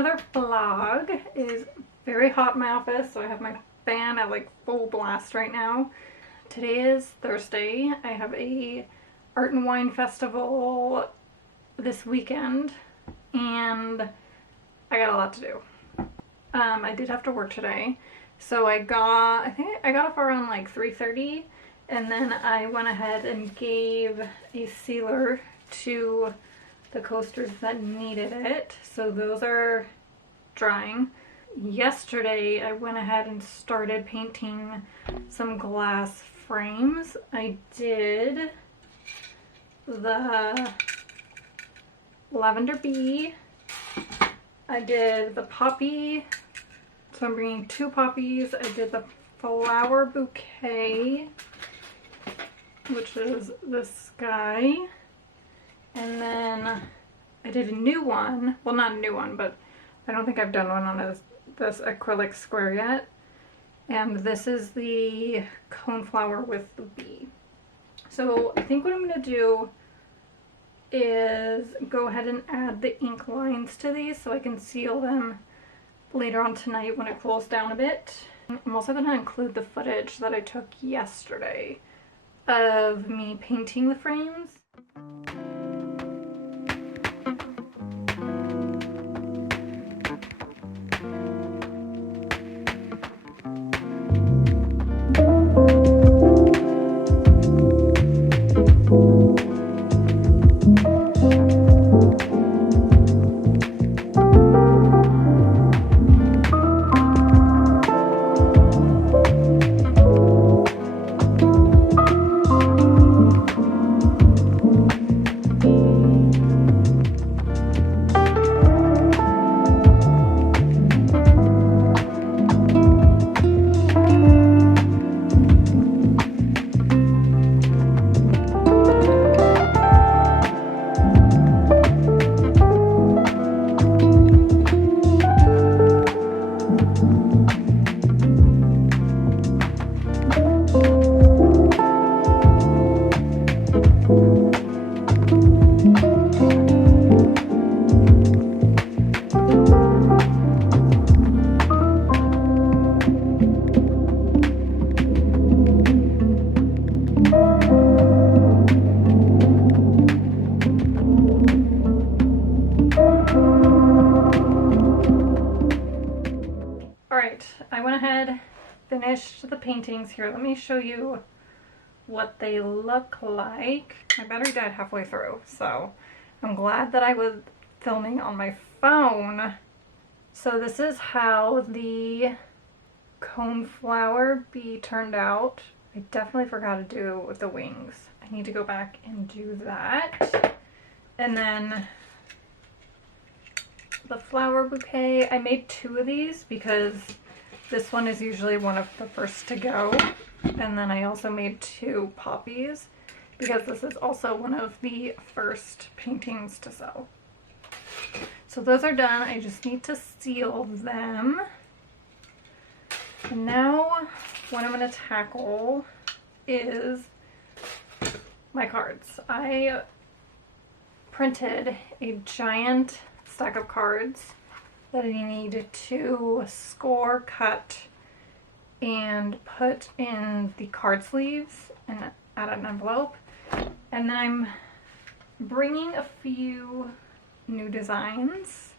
another vlog. It is very hot in my office, so I have my fan at like full blast right now. Today is Thursday. I have a art and wine festival this weekend and I got a lot to do. I did have to work today, so I think I got off around like 3:30, and then I went ahead and gave a sealer to the coasters that needed it, so those are drying. Yesterday I went ahead and started painting some glass frames. I did the lavender bee, I did the poppy, so I'm bringing 2 poppies. I did the flower bouquet, which is this guy. And then I did a new one. Well, not a new one, but I don't think I've done one on this acrylic square yet. And this is the coneflower with the bee. So I think what I'm going to do is go ahead and add the ink lines to these so I can seal them later on tonight when it cools down a bit. I'm also going to include the footage that I took yesterday of me painting the frames. Alright, I went ahead, finished the paintings here. Let me show you what they look like. My battery died halfway through, so I'm glad that I was filming on my phone. So this is how the coneflower bee turned out. I definitely forgot to do with the wings. I need to go back and do that. And then the flower bouquet, I made 2 of these because this one is usually one of the first to go. And then I also made 2 poppies because this is also one of the first paintings to sell. So those are done. I just need to seal them. And now what I'm going to tackle is my cards. I printed a giant stack of cards that I need to score, cut, and put in the card sleeves and add an envelope. And then I'm bringing a few new designs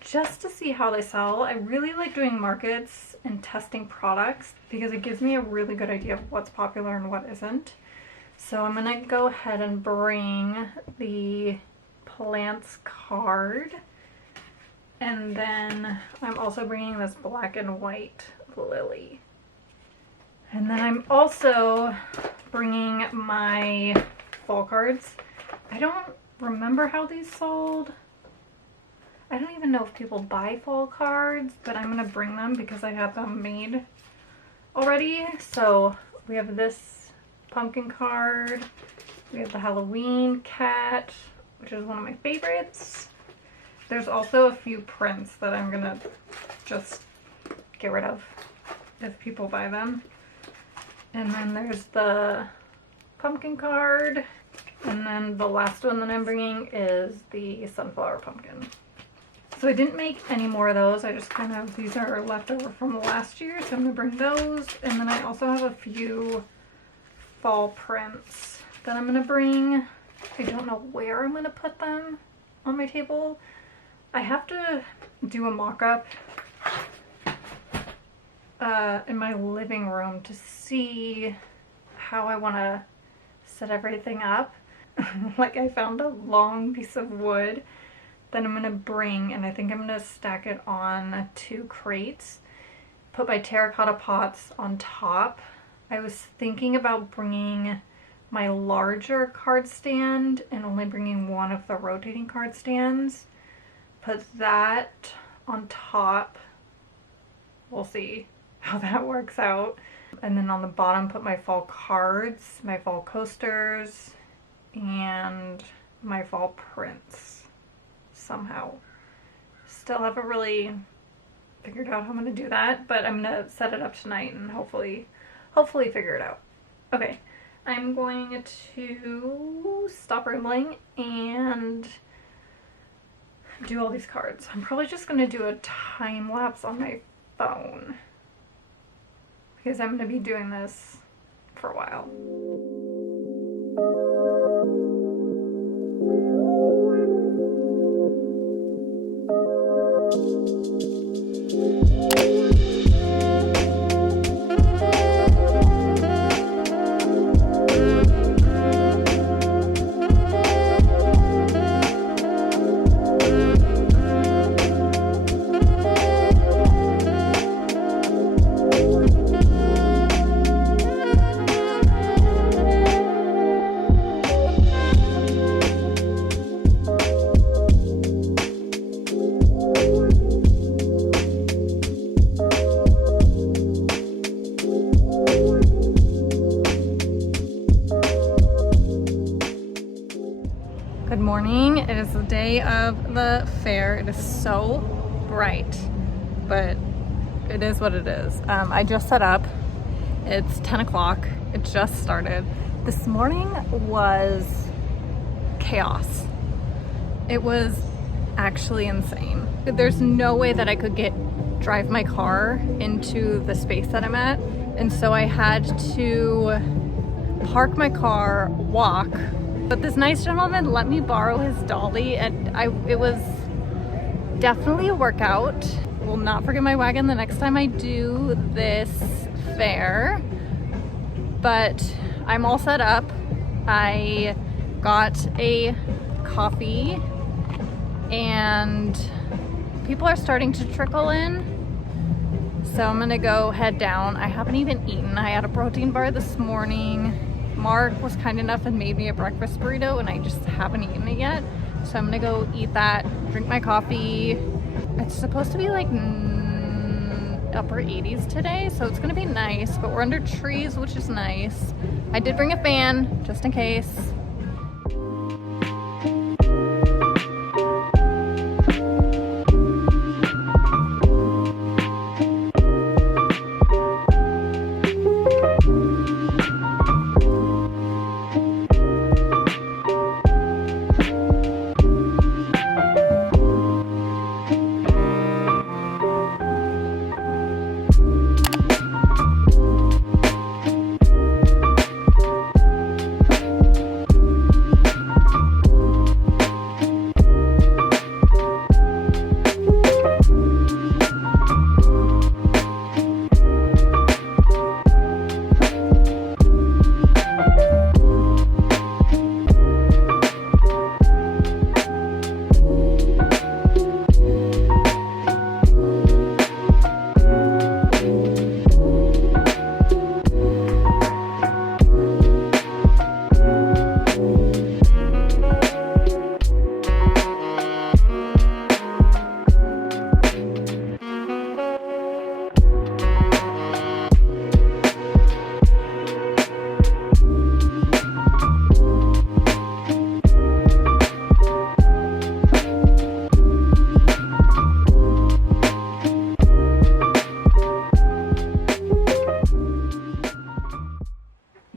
just to see how they sell. I really like doing markets and testing products because it gives me a really good idea of what's popular and what isn't. So I'm gonna go ahead and bring the plants card, and then I'm also bringing this black and white lily, and then I'm also bringing my fall cards. I don't remember how these sold. I don't even know if people buy fall cards, but I'm gonna bring them because I have them made already. So we have this pumpkin card, we have the Halloween cat, which is one of my favorites. There's also a few prints that I'm gonna just get rid of if people buy them. And then there's the pumpkin card, and then the last one that I'm bringing is the sunflower pumpkin. So I didn't make any more of those. I just kind of, these are left over from last year, so I'm gonna bring those. And then I also have a few fall prints that I'm gonna bring. I don't know where I'm gonna put them on my table. I have to do a mock-up in my living room to see how I want to set everything up. Like, I found a long piece of wood that I'm gonna bring, and I think I'm gonna stack it on 2 crates, put my terracotta pots on top. I was thinking about bringing my larger card stand and only bringing one of the rotating card stands, put that on top. We'll see how that works out. And then on the bottom put my fall cards, my fall coasters, and my fall prints somehow. Still haven't really figured out how I'm gonna do that, but I'm gonna set it up tonight and hopefully figure it out. Okay, I'm going to stop rambling and do all these cards. I'm probably just gonna do a time lapse on my phone because I'm gonna be doing this for a while. Good morning. It is the day of the fair. It is so bright, but it is what it is. I just set up. It's 10 o'clock. It just started. This morning was chaos. It was actually insane. There's no way that I could drive my car into the space that I'm at, and so I had to park my car, walk. But this nice gentleman let me borrow his dolly, and it was definitely a workout. Will not forget my wagon the next time I do this fair. But I'm all set up. I got a coffee and people are starting to trickle in. So I'm gonna go head down. I haven't even eaten. I had a protein bar this morning. Mark was kind enough and made me a breakfast burrito, and I just haven't eaten it yet. So I'm gonna go eat that, drink my coffee. It's supposed to be like upper 80s today, so it's gonna be nice, but we're under trees, which is nice. I did bring a fan, just in case.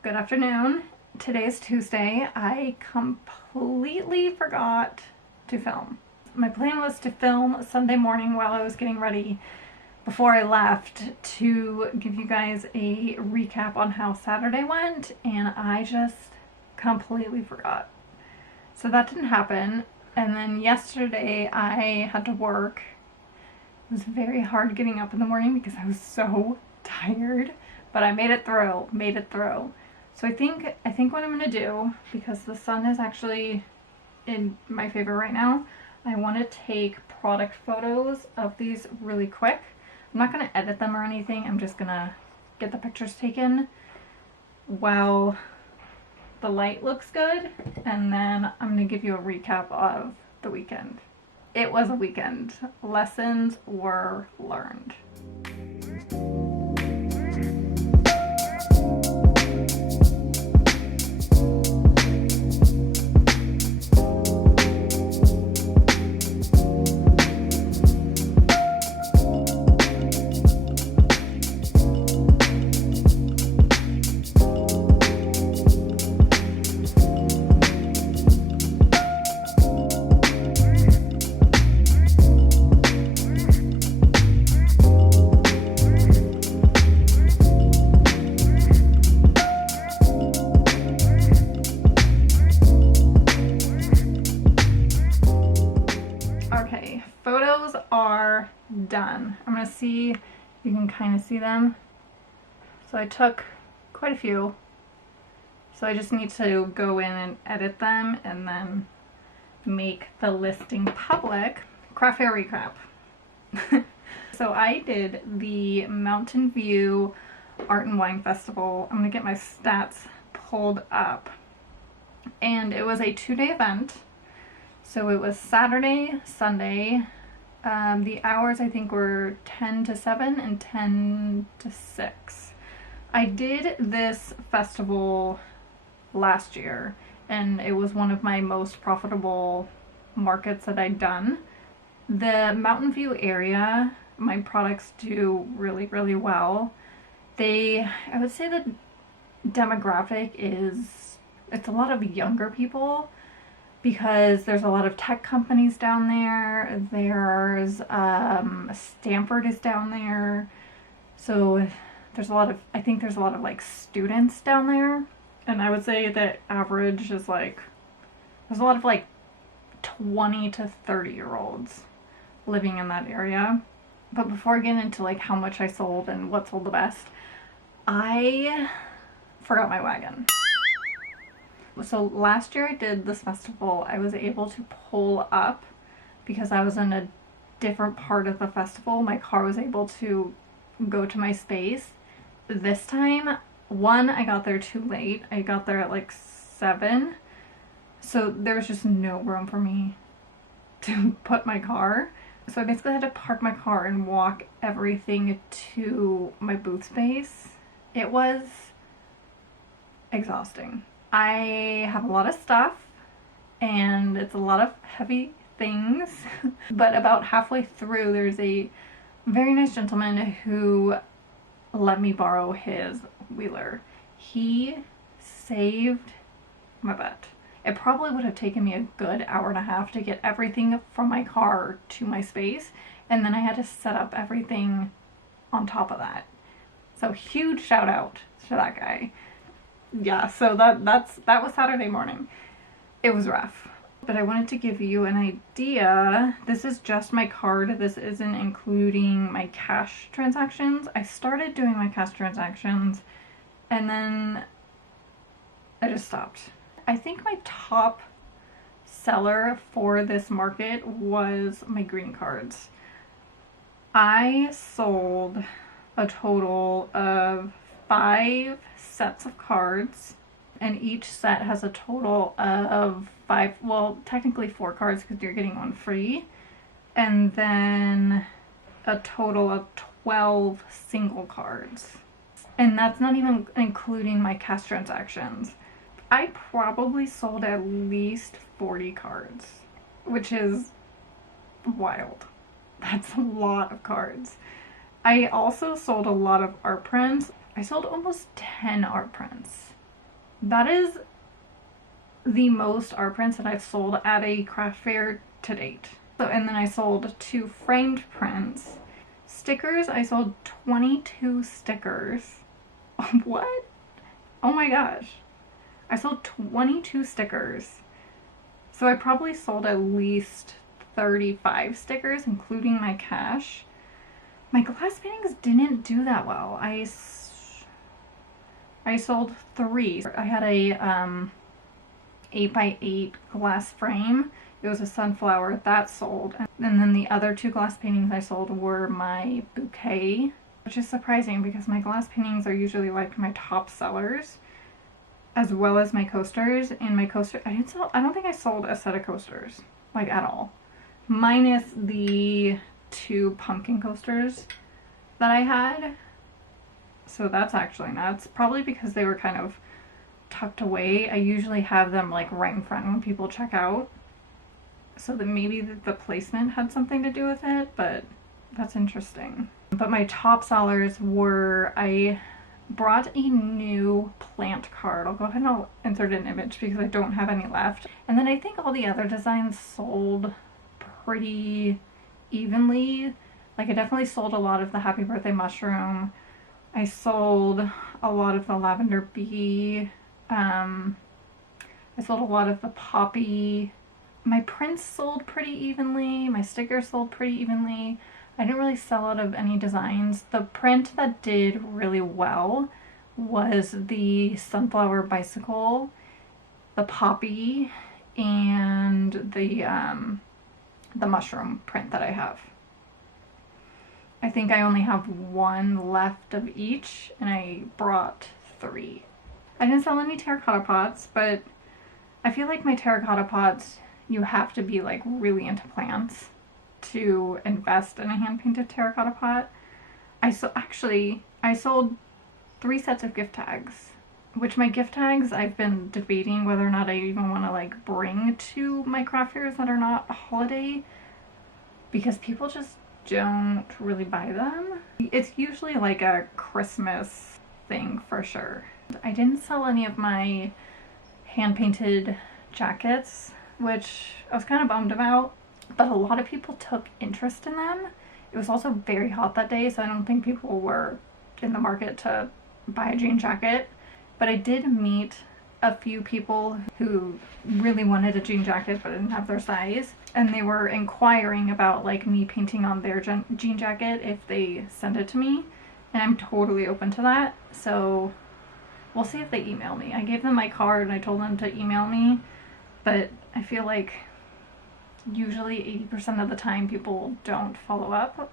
Good afternoon. Today is Tuesday. I completely forgot to film. My plan was to film Sunday morning while I was getting ready before I left to give you guys a recap on how Saturday went, and I just completely forgot. So that didn't happen. And then yesterday I had to work. It was very hard getting up in the morning because I was so tired, but I made it through. So I think what I'm gonna do, because the sun is actually in my favor right now, I want to take product photos of these really quick. I'm not gonna edit them or anything. I'm just gonna get the pictures taken while the light looks good, and then I'm gonna give you a recap of the weekend. It was a weekend. Lessons were learned. Okay, photos are done. I'm gonna see if you can kind of see them. So I took quite a few. So I just need to go in and edit them and then make the listing public. Craft fair recap. So I did the Mountain View Art and Wine Festival. I'm gonna get my stats pulled up. And it was a 2-day event. So it was Saturday, Sunday. The hours I think were 10 to 7 and 10 to 6. I did this festival last year, and it was one of my most profitable markets that I'd done. The Mountain View area, my products do really, really well. I would say the demographic it's a lot of younger people, because there's a lot of tech companies down there. There's Stanford is down there. So I think there's a lot of like students down there. And I would say that average is like, there's a lot of like 20 to 30-year-olds living in that area. But before I get into like how much I sold and what sold the best, I forgot my wagon. So last year I did this festival, I was able to pull up because I was in a different part of the festival. My car was able to go to my space. This time, I got there too late. I got there at like 7. So there was just no room for me to put my car. So I basically had to park my car and walk everything to my booth space. It was exhausting. I have a lot of stuff and it's a lot of heavy things, but about halfway through there's a very nice gentleman who let me borrow his wheeler. He saved my butt. It probably would have taken me a good hour and a half to get everything from my car to my space, and then I had to set up everything on top of that. So huge shout out to that guy. Yeah, so that was Saturday morning. It was rough, but I wanted to give you an idea. This is just my card. This isn't including my cash transactions. I started doing my cash transactions and then I just stopped. I think my top seller for this market was my green cards. I sold a total of 5 sets of cards, and each set has a total of 5, well, technically 4 cards because you're getting one free, and then a total of 12 single cards. And that's not even including my cash transactions. I probably sold at least 40 cards, which is wild. That's a lot of cards. I also sold a lot of art prints. I sold almost 10 art prints. That is the most art prints that I've sold at a craft fair to date. So, and then I sold 2 framed prints. Stickers, I sold 22 stickers. What? Oh my gosh. I sold 22 stickers. So I probably sold at least 35 stickers, including my cash. My glass paintings didn't do that well. I sold 3. I had a 8x8 glass frame. It was a sunflower that sold. And then the other 2 glass paintings I sold were my bouquet, which is surprising because my glass paintings are usually like my top sellers, as well as my coasters. And my coaster, I don't think I sold a set of coasters, like at all. Minus the 2 pumpkin coasters that I had. So that's actually nuts. Probably because they were kind of tucked away. I usually have them like right in front when people check out. So that maybe the placement had something to do with it, but that's interesting. But my top sellers were, I brought a new plant card. I'll go ahead and I'll insert an image because I don't have any left. And then I think all the other designs sold pretty evenly. Like I definitely sold a lot of the happy birthday mushroom. I sold a lot of the lavender bee. I sold a lot of the poppy. My prints sold pretty evenly. My stickers sold pretty evenly. I didn't really sell out of any designs. The print that did really well was the sunflower bicycle, the poppy, and the mushroom print that I have. I think I only have 1 left of each, and I brought 3. I didn't sell any terracotta pots, but I feel like my terracotta pots, you have to be like really into plants to invest in a hand-painted terracotta pot. I sold 3 sets of gift tags, which my gift tags I've been debating whether or not I even want to like bring to my craft fairs that are not holiday, because people just don't really buy them. It's usually like a Christmas thing for sure. I didn't sell any of my hand-painted jackets, which I was kind of bummed about, but a lot of people took interest in them. It was also very hot that day, so I don't think people were in the market to buy a jean jacket. But I did meet a few people who really wanted a jean jacket but didn't have their size, and they were inquiring about like me painting on their jean jacket if they send it to me, and I'm totally open to that. So we'll see if they email me. I gave them my card and I told them to email me, but I feel like usually 80% of the time people don't follow up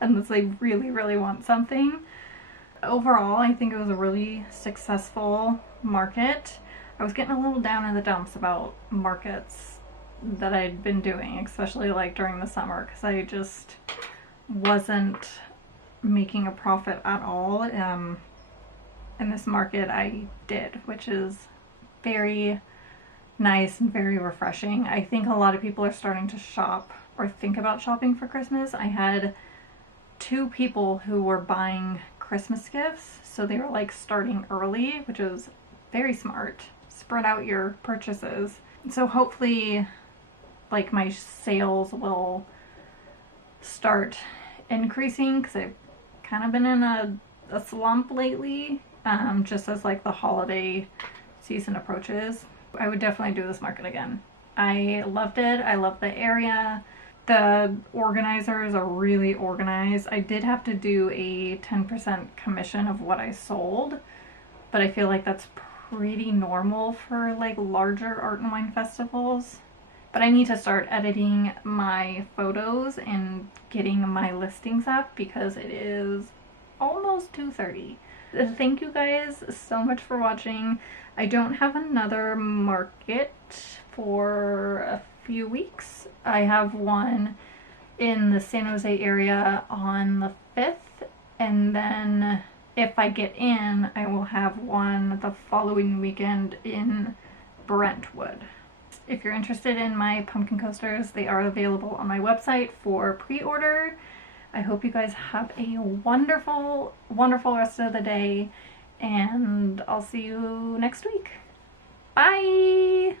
unless they really, really want something. Overall, I think it was a really successful market. I was getting a little down in the dumps about markets that I'd been doing, especially like during the summer, because I just wasn't making a profit at all. In this market I did, which is very nice and very refreshing. I think a lot of people are starting to shop or think about shopping for Christmas. I had 2 people who were buying Christmas gifts, so they were like starting early, which is very smart. Spread out your purchases. So hopefully like my sales will start increasing, because I've kind of been in a slump lately, just as like the holiday season approaches. I would definitely do this market again. I loved it. I love the area. The organizers are really organized. I did have to do a 10% commission of what I sold, but I feel like that's pretty normal for like larger art and wine festivals. But I need to start editing my photos and getting my listings up because it is almost 2:30. Thank you guys so much for watching. I don't have another market for a few weeks. I have one in the San Jose area on the 5th, and then if I get in, I will have one the following weekend in Brentwood. If you're interested in my pumpkin coasters, they are available on my website for pre-order. I hope you guys have a wonderful, wonderful rest of the day, and I'll see you next week. Bye!